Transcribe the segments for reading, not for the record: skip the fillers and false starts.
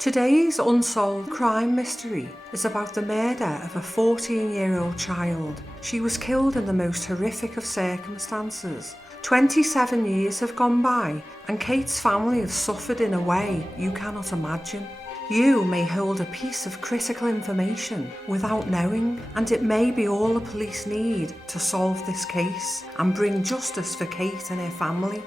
Today's unsolved crime mystery is about the murder of a 14-year-old child. She was killed in the most horrific of circumstances. 27 years have gone by and Kate's family have suffered in a way you cannot imagine. You may hold a piece of critical information without knowing, and it may be all the police need to solve this case and bring justice for Kate and her family.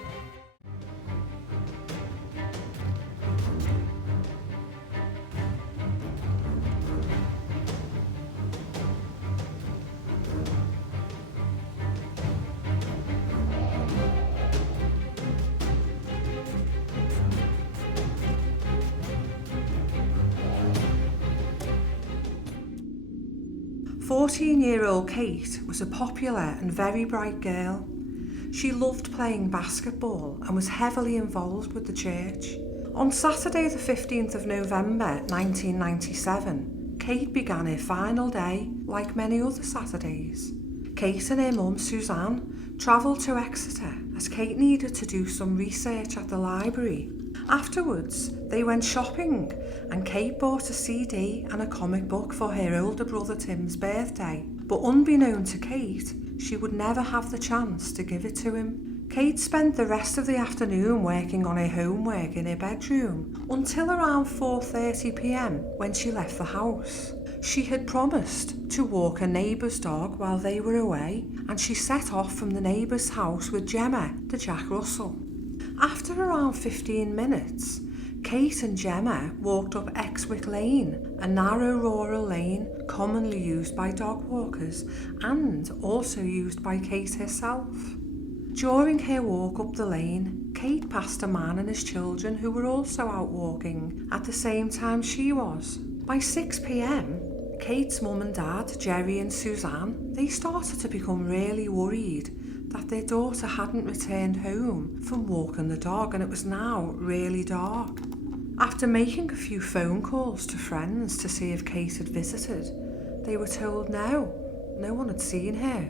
"14-year-old Kate was a popular and very bright girl. She loved playing basketball and was heavily involved with the church. On Saturday the 15th of November 1997, Kate began her final day like many other Saturdays. Kate and her mum Suzanne travelled to Exeter as Kate needed to do some research at the library. Afterwards, they went shopping and Kate bought a CD and a comic book for her older brother Tim's birthday. But unbeknown to Kate, she would never have the chance to give it to him. Kate spent the rest of the afternoon working on her homework in her bedroom until around 4:30 p.m. when she left the house. She had promised to walk a neighbour's dog while they were away, and she set off from the neighbour's house with Gemma, the Jack Russell. After around 15 minutes, Kate and Gemma walked up Exwick Lane, a narrow rural lane commonly used by dog walkers and also used by Kate herself. During her walk up the lane, Kate passed a man and his children who were also out walking at the same time she was. By 6 p.m, Kate's mum and dad, Jerry and Suzanne, they started to become really worried that their daughter hadn't returned home from walking the dog and it was now really dark. After making a few phone calls to friends to see if Kate had visited, they were told no one had seen her.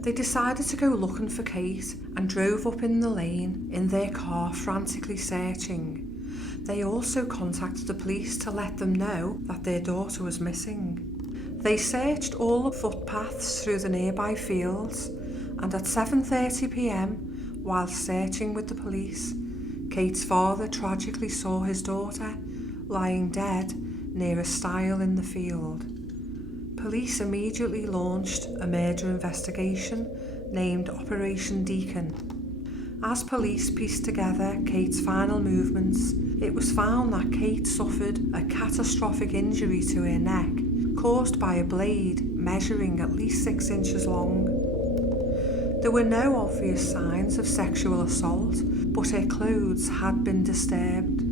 They decided to go looking for Kate and drove up in the lane in their car frantically searching. They also contacted the police to let them know that their daughter was missing. They searched all the footpaths through the nearby fields, and at 7:30 p.m, while searching with the police, Kate's father tragically saw his daughter lying dead near a stile in the field. Police immediately launched a murder investigation named Operation Deacon. As police pieced together Kate's final movements, it was found that Kate suffered a catastrophic injury to her neck caused by a blade measuring at least 6 inches long. There were no obvious signs of sexual assault, but her clothes had been disturbed.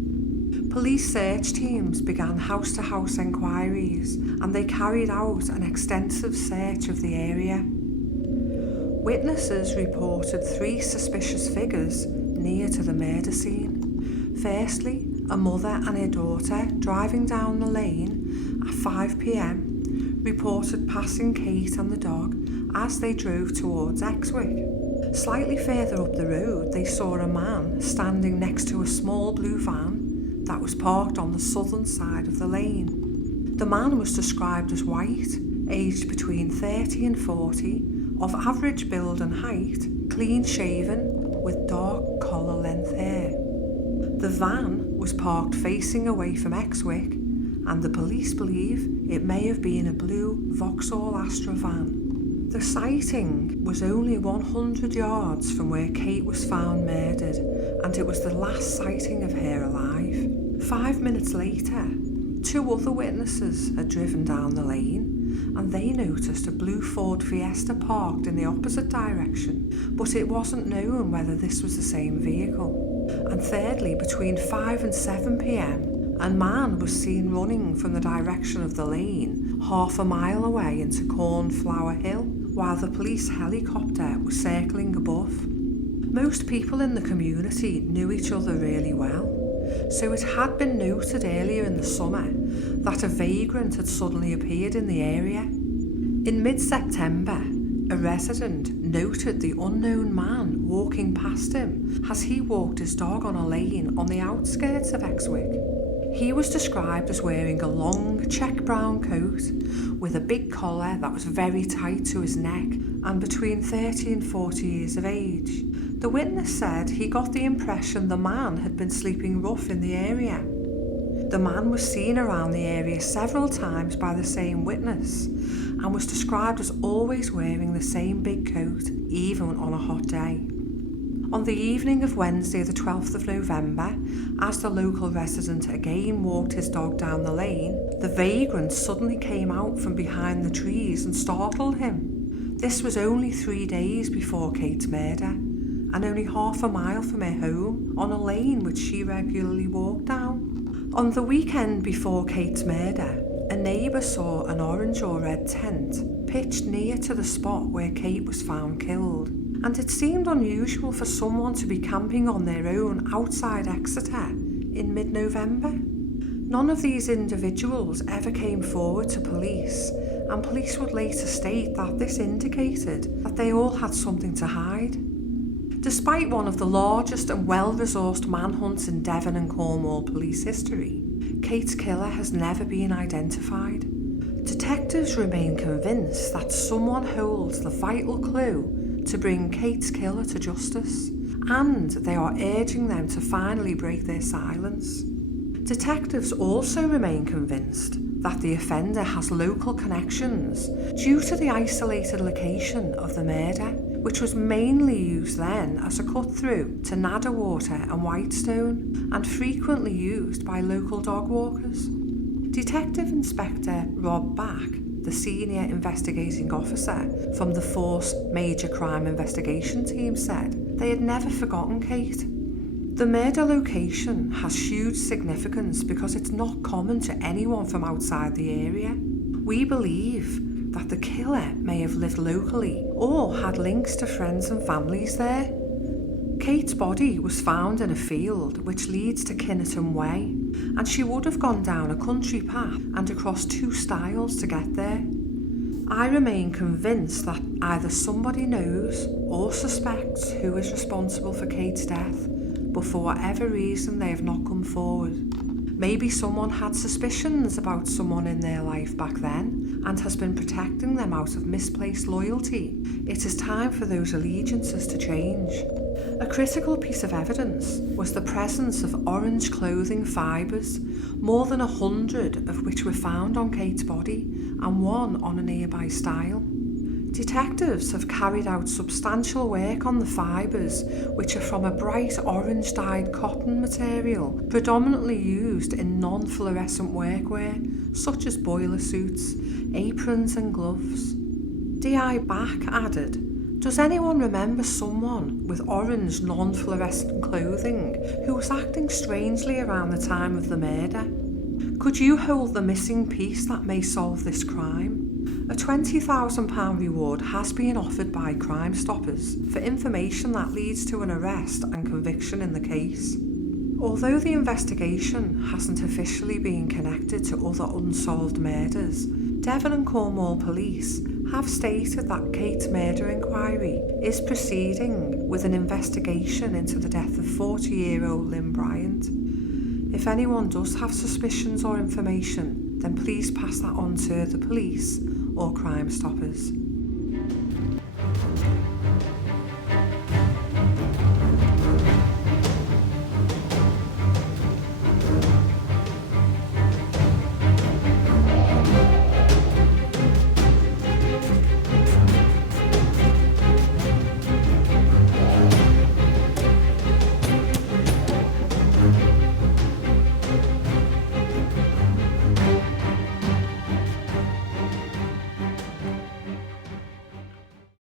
Police search teams began house-to-house enquiries and they carried out an extensive search of the area. Witnesses reported 3 suspicious figures near to the murder scene. Firstly, a mother and her daughter driving down the lane at 5 p.m. reported passing Kate and the dog as they drove towards Exwick. Slightly further up the road, they saw a man standing next to a small blue van that was parked on the southern side of the lane. The man was described as white, aged between 30 and 40, of average build and height, clean-shaven, with dark collar-length hair. The van was parked facing away from Exwick, and the police believe it may have been a blue Vauxhall Astra van. The sighting was only 100 yards from where Kate was found murdered, and it was the last sighting of her alive. 5 minutes later, 2 other witnesses had driven down the lane, and they noticed a blue Ford Fiesta parked in the opposite direction, but it wasn't known whether this was the same vehicle. And thirdly, between 5 and 7 p.m, a man was seen running from the direction of the lane half a mile away into Cornflower Hill, while the police helicopter was circling above. Most people in the community knew each other really well, so it had been noted earlier in the summer that a vagrant had suddenly appeared in the area. In mid-September, a resident noted the unknown man walking past him as he walked his dog on a lane on the outskirts of Exwick. He was described as wearing a long check brown coat with a big collar that was very tight to his neck and between 30 and 40 years of age. The witness said he got the impression the man had been sleeping rough in the area. The man was seen around the area several times by the same witness and was described as always wearing the same big coat, even on a hot day. On the evening of Wednesday the 12th of November, as the local resident again walked his dog down the lane, the vagrant suddenly came out from behind the trees and startled him. This was only 3 days before Kate's murder, and only half a mile from her home, on a lane which she regularly walked down. On the weekend before Kate's murder, a neighbour saw an orange or red tent pitched near to the spot where Kate was found killed, and it seemed unusual for someone to be camping on their own outside Exeter in mid-November. None of these individuals ever came forward to police, and police would later state that this indicated that they all had something to hide. Despite one of the largest and well-resourced manhunts in Devon and Cornwall police history, Kate's killer has never been identified. Detectives remain convinced that someone holds the vital clue to bring Kate's killer to justice, and they are urging them to finally break their silence. Detectives also remain convinced that the offender has local connections due to the isolated location of the murder, which was mainly used then as a cut-through to Nadderwater and Whitestone, and frequently used by local dog walkers. Detective Inspector Rob Back, the senior investigating officer from the Force Major Crime Investigation Team, said they had never forgotten Kate. The murder location has huge significance because it's not common to anyone from outside the area. We believe that the killer may have lived locally or had links to friends and families there. Kate's body was found in a field which leads to Kinnerton Way, and she would have gone down a country path and across 2 stiles to get there. I remain convinced that either somebody knows or suspects who is responsible for Kate's death, but for whatever reason they have not come forward. Maybe someone had suspicions about someone in their life back then and has been protecting them out of misplaced loyalty. It is time for those allegiances to change. A critical piece of evidence was the presence of orange clothing fibres, more than 100 of which were found on Kate's body and one on a nearby stile. Detectives have carried out substantial work on the fibres, which are from a bright orange-dyed cotton material predominantly used in non-fluorescent workwear such as boiler suits, aprons and gloves. D.I. Back added, "Does anyone remember someone with orange non-fluorescent clothing who was acting strangely around the time of the murder? Could you hold the missing piece that may solve this crime?" A £20,000 reward has been offered by Crime Stoppers for information that leads to an arrest and conviction in the case. Although the investigation hasn't officially been connected to other unsolved murders, Devon and Cornwall police have stated that Kate's murder inquiry is proceeding with an investigation into the death of 40-year-old Lynn Bryant. If anyone does have suspicions or information, then please pass that on to the police or Crime Stoppers.